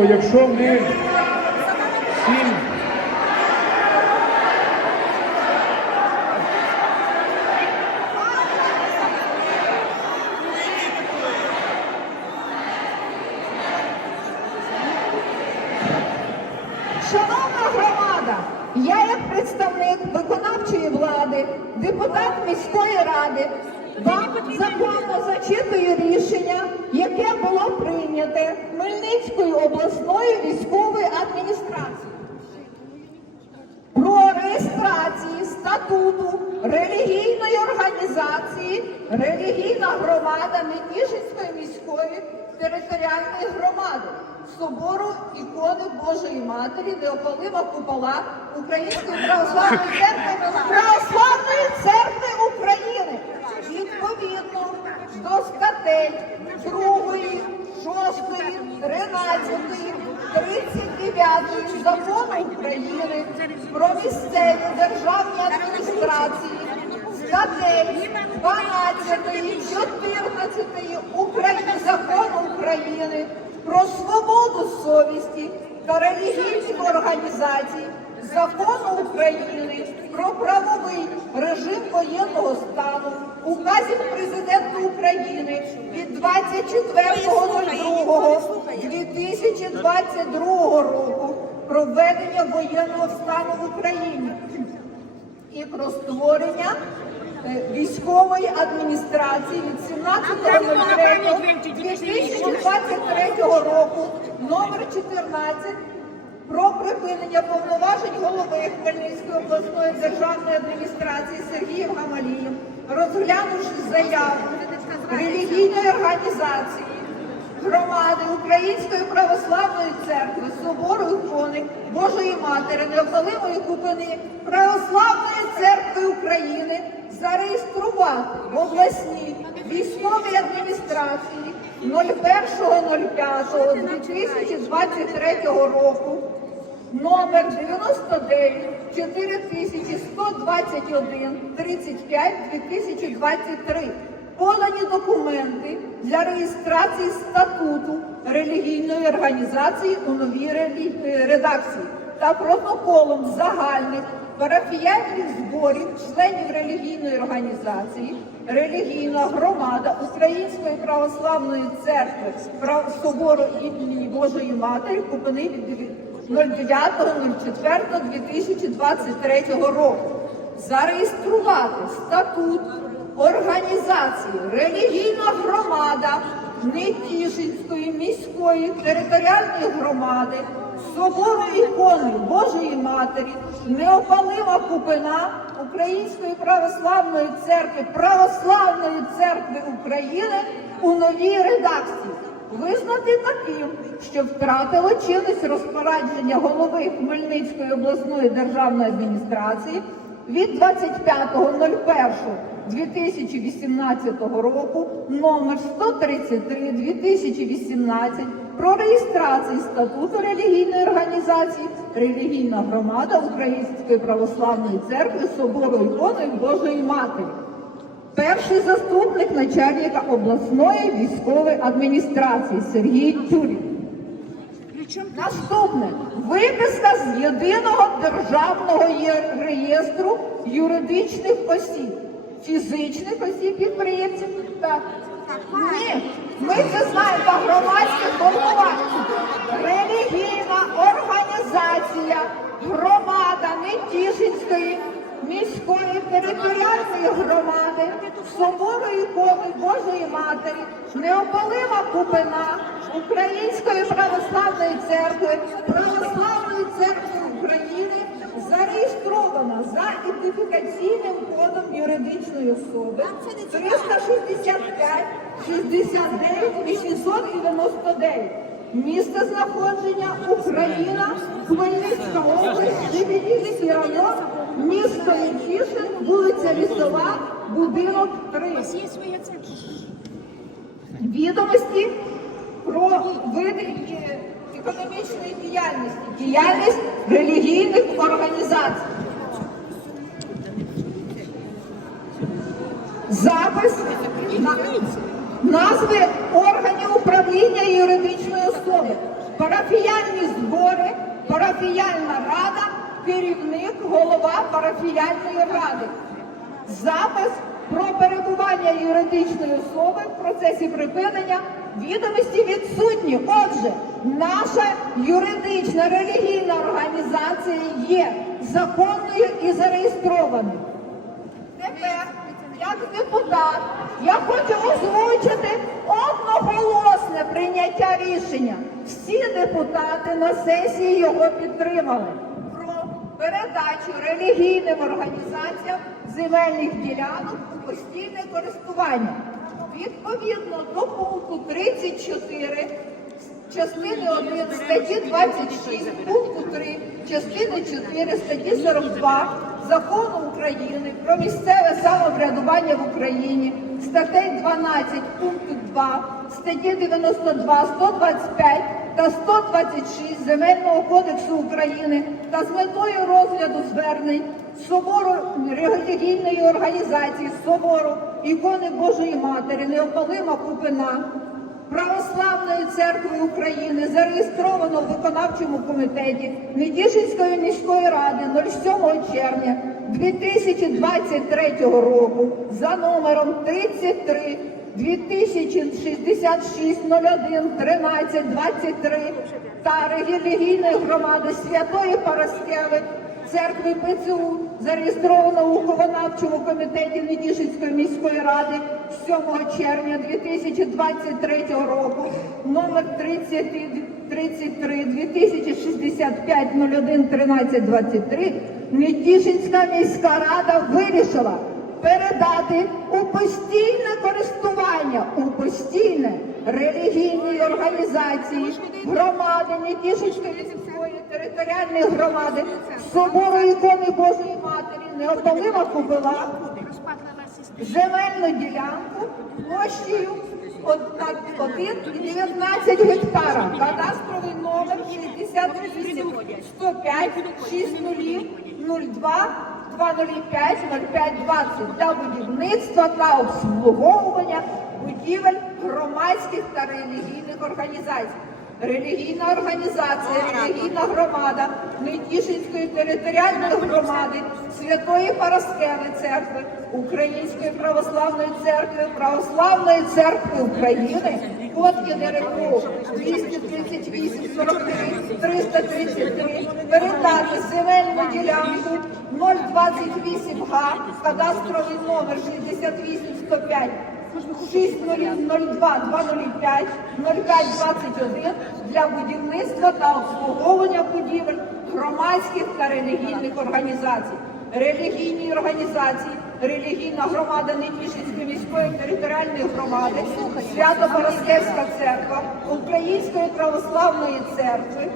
Якщо ми всі Шановна громада, я як представник виконавчої влади, депутат міської ради, вам законно зачитую рішення, яке було прийняте Хмельницькою обласною військовою адміністрацією. Про реєстрацію статуту релігійної організації Релігійна громада Нетішинської міської територіальної громади Собору ікони Божої Матері Неопалима Купола Української православної церкви Православної церкви України. Відповідно до статей 2, 6, 13, 39 закону України про місцеві державні адміністрації, статей 12, 14 України закону України про свободу совісті та релігійні організації, закону України про правовий режим воєнного стану, указів президента України від 24.02.2022 року про введення воєнного стану в Україні і про створення е, військової адміністрації від 17.03.2023 року номер 14 про припинення повноважень голови Хмельницької обласної державної адміністрації Сергієм Гамалієм, розглянувши заяву релігійної організації громади Української православної церкви Собору ікони Божої Матері Неопалимої купини Православної церкви України зареєструвати в обласній військовій адміністрації 01.05.2023 року номер 99 4121 35 2023 подані документи для реєстрації статуту релігійної організації у новій е, редакції та протоколом загальних парафіяльних зборів членів релігійної організації, релігійна громада Української православної церкви собору імені Божої Матері купини від 09.04.2023 року. Зареєструвати статут організації релігійна громада Нетішинської міської територіальної громади Собору ікони Божої Матері Неопалима Купина Української православної церкви Православної церкви України у новій редакції. Визнати таким, що втратило чинність розпорядження голови Хмельницької обласної державної адміністрації від 25.01.2018 року номер 133 2018 про реєстрацію статуту релігійної організації Релігійна громада Української православної церкви Собору ікони Божої Матері. Перший заступник начальника обласної військової адміністрації Сергій Тюрін. Наступне виписка з єдиного державного реєстру юридичних осіб, фізичних осіб підприємців. Так. Ні, ми це знаємо по громадських формуваннях. Релігійна організація, громада Нетішинської міської територіальної громади, собору ікони Божої Матері, неопалима купина Української православної церкви, Православної церкви України зареєстрована за ідентифікаційним кодом юридичної особи 365 69 899. Місце знаходження Україна, Хмельницька область, Шебедівський район, місто Нетішин, вулиця Лісова, будинок 3. Є своя церква. Відомості про види економічної діяльності, діяльність релігійних організацій. Запис на- назви органів управління юридичної особи. парафіяльні збори, парафіяльна рада, керівник, голова парафіяльної ради. Запис про перебування юридичної особи в процесі припинення відомості відсутні. Отже, наша юридична релігійна організація є законною і зареєстрованою. Тепер, як депутат, я хочу озвучити одноголосне прийняття рішення. Всі депутати на сесії його підтримали про передачу релігійним організаціям земельних ділянок у постійне користування. Відповідно до пункту 34 частини 1 статті 26, пункту 3, частини 4 статті 42 Закону України про місцеве самоврядування в Україні, статей 12 пункту 2, статті 92, 125 та 126 Земельного кодексу України та з метою розгляду звернень Собору релігійної організації Собору ікони Божої Матері Неопалима Купина Православної церкви України зареєстровано в виконавчому комітеті Нетішинської міської ради 07 червня 2023 року за номером 33 2066 01 13 23 та релігійної громади Святої Параскеви церкви ПЦУ зареєстровано у виконавчому комітеті Недішинської міської ради 7 червня 2023 року номер 30 33 2065 01 13 23 Недішинська міська рада вирішила передати у постійне користування у постійне релігійній організації громади Нетішинської міської територіальної громади собору ікони Божої Матері Неопалима Кубила земельну ділянку площею 1,19 гектара. Кадастровий номер 68 105 6002 205 0520 для будівництва та обслуговування будівель громадських та релігійних організацій. Релігійна організація, релігійна громада Нетішинської територіальної громади Святої Параскеви церкви, Української православної церкви, Православної церкви України, код ЄДРПУ 238 43 333, передати земельну ділянку 028 га, кадастровий номер 68105 6002 205 0521 для будівництва та обслуговування будівель громадських та релігійних організацій. Релігійні організації, релігійна громада Нетішинської міської територіальної громади, Свято-Параскевська церква, Української православної церкви,